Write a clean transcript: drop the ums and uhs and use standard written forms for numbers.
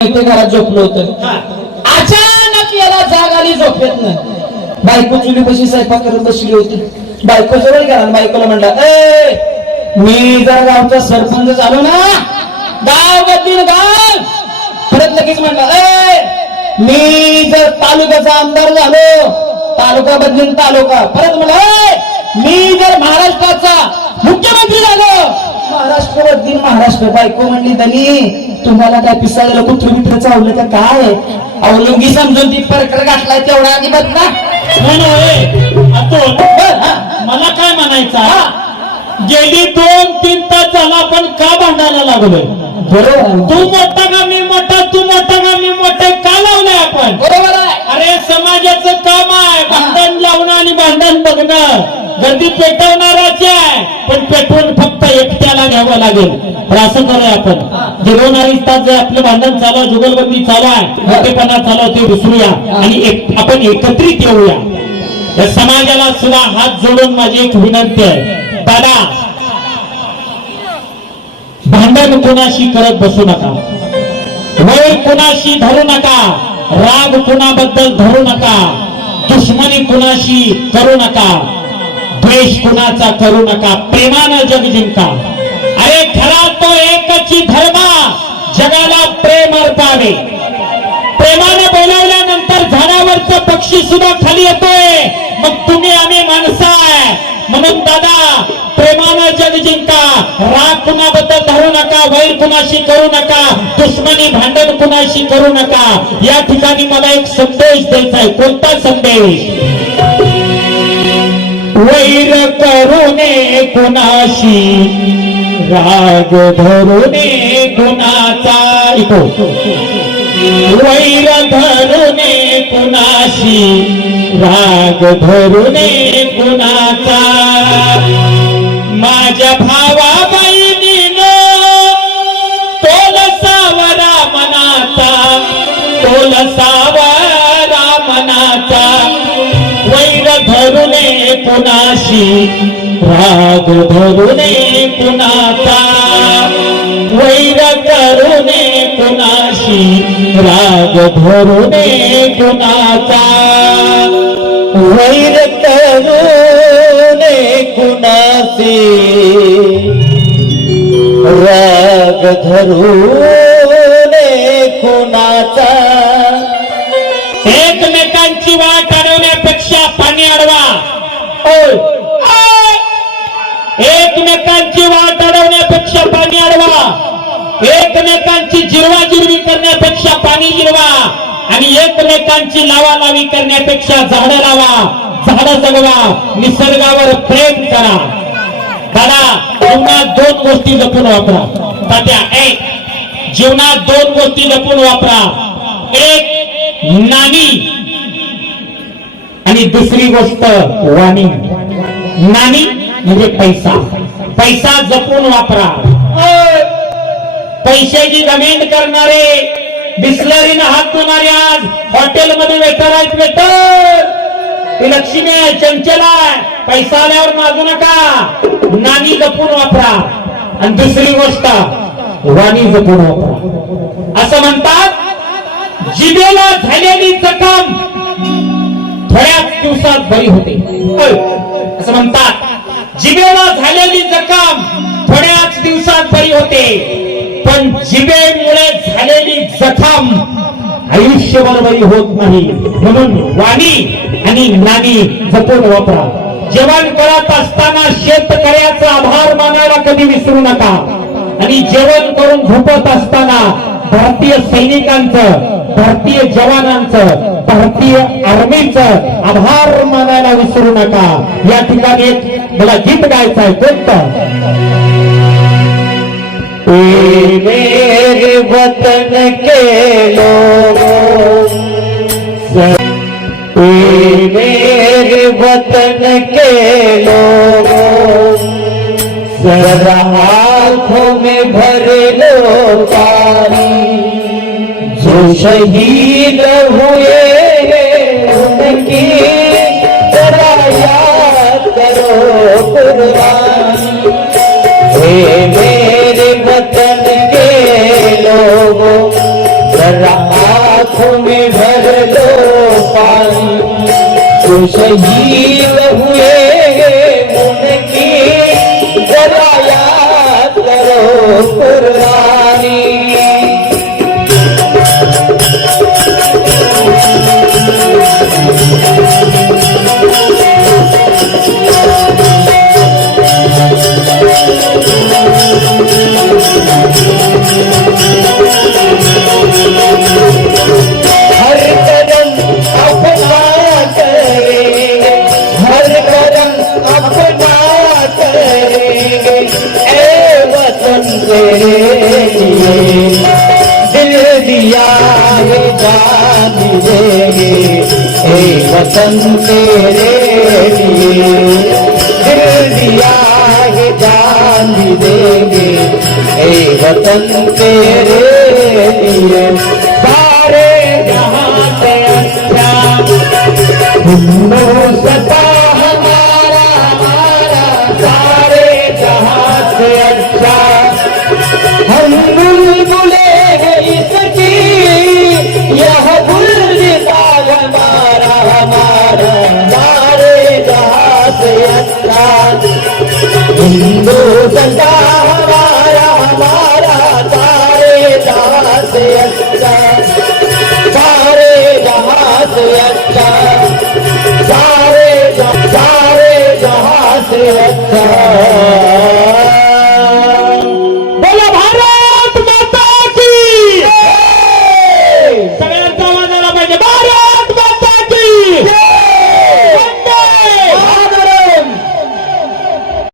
ते घरात झोपलो होतं. अचानक याला जाग आली झोपेतनं. बायको चुलीपाशी स्वयंपाक करत बसली होती. बायको जवळ गेला, बायकोला म्हणला, ए मी जर गावचा सरपंच झालो ना, गाव बदलीन गाव. परत लगेच म्हणला, ए मी जर तालुक्याचा आमदार झालो, तालुका बदलीन तालुका. परत म्हणला, मी जर महाराष्ट्राचा मुख्यमंत्री झालो, महाराष्ट्र बदलीन महाराष्ट्र. बायको म्हणली, धनी तुम्हाला काय पिसाळलेलं कुत्र मित्र चावलं का काय? अवलंगी समजून ती परकर गाठलाय तेवढा आधी बदला. मला काय म्हणायचा, गेली 2-3 तास झाला आपण का भांडायला लागलोय? बरोबर, तू मोठा का मी मोठा, तू मोठा का मी मोठा, का लावलंय आपण? बरोबर आहे. अरे समाजाचं काम आहे भांडण लावणं आणि भांडण बघणं. गर्दी पेटवणाराची आहे, पण पेटवून फक्त एकट्याला घ्यावं लागेल. तर असं करूया आपण, गिरवणारी तास जे आपलं भांडण चालू आहे, जुगलबंदी चालू आहे, मोठेपणा चालू आहे, ते विसरूया आणि आपण एकत्रित येऊया. या समाजाला सुद्धा हात जोडून माझी एक विनंती आहे, दादा भांडण कुणाशी करत बसू नका, वैर कुणाशी धरू नका, राग कुणाबद्दल धरू नका, दुश्मनी कुणाशी करू नका, द्वेष कुणाचा करू नका, प्रेमानं जग जिंका. अरे खरा तो एकची धर्म, जगाला प्रेम अर्पावे. प्रेमाने बोलावल्यानंतर झाडावरचं पक्षी सुद्धा खाली येतोय. मग तुम्ही आम्ही माणसं आहे, म्हणून दादा प्रेमानं जग जिंका. राग कुणाबद्दल धरू नका, वैर कुणाशी करू नका, दुश्मनी भांडण कुणाशी करू नका. या ठिकाणी मला एक संदेश द्यायचा आहे. कोणता संदेश? वैर करूने कुणाशी, राग धरूने कुणाचा. वैर धरूने कुणाशी, राग धरूने कुणाचा. माझ्या भावा बहिणीनो तोल सावरा मनाचा, तोल सावरा मनाचा. वैर धरूने कुणाशी, राग धरूने कुणाचा. वैर करूने कुणाशी, राग धरूने कुणाचा. वैर करूने कुणाशी, राग धरूने कुणाचा. एकमेकांची वाट अडवण्यापेक्षा पाणी अडवा. एकमेकांची वाट अडवण्यापेक्षा पाणी अडवा. एकमेकांची जिरवाजिरवी करण्यापेक्षा पाणी जिरवा. आणि एकमेकांची लावालावी करण्यापेक्षा झाडं लावा, झाडं जगवा, निसर्गावर प्रेम करा. दादा जीवनात 2 गोष्टी जपून वापरा. तात्या, एक जीवनात 2 गोष्टी जपून वापरा. एक नाणी आणि दुसरी गोष्ट वाणी. नाणी म्हणजे पैसा. पैसा जपून वापरा. पैशाची घमेंड करणारे, बिस्लरीनं हात धुणारे, आज हॉटेलमध्ये वेटर आहेत. वेटर ही लक्ष्मी आहे, चंचल आहे. पैसा आल्यावर मागू नका. नाणी जपून वापरा. आणि दुसरी गोष्ट वाणी जपून वापरा. असं म्हणतात, जिभेला झालेली जखम थोड्याच दिवसात बरी होते. असं म्हणतात, जिभेला झालेली जखम थोड्याच दिवसात बरी होते, पण जिभेमुळे झालेली जखम आयुष्यभर बरी होत नाही. म्हणून वाणी आणि नाणी जपून वापरा. जेवण करत असताना शेतकऱ्याचा आभार मानायला कधी विसरू नका. आणि जेवण करून झोपत असताना भारतीय सैनिकांचं, भारतीय जवानांचं, भारतीय आर्मीचं आभार मानायला विसरू नका. या ठिकाणी एक मला गीत गायचं आहे. कोणतं? मेरे वतन के लोगों, मेरे वतन के लोगों, जरा आंखों में भर लो पानी. जो शहीद हुए उनकी जरा याद करो कुर्बानी. मेरे वतन के लोगों, जरा आँखों में भर लो पानी, तो शहीद हुए उनकी जरा याद करो कुर्बानी। हर कदम अपना करेंगे, हर कदम अपना करेंगे, ए वतन तेरे लिए दिल दिया है जान देंगे, ए वतन तेरे लिए दिल दिया है जान देंगे, ए वतन तेरे लिए। सारे जहां से अच्छा हिंदुस्तान हमारा हमारा, सारे जहां से अच्छा हम बुलबुले हैं इसकी, यह गुलजार हमारा हमारा, सारे जहां से अच्छा हिंदुस्तान हमारा हमारा, सारे जहां से अच्छा, सारे जहां से अच्छा, सारे जहां से अच्छा।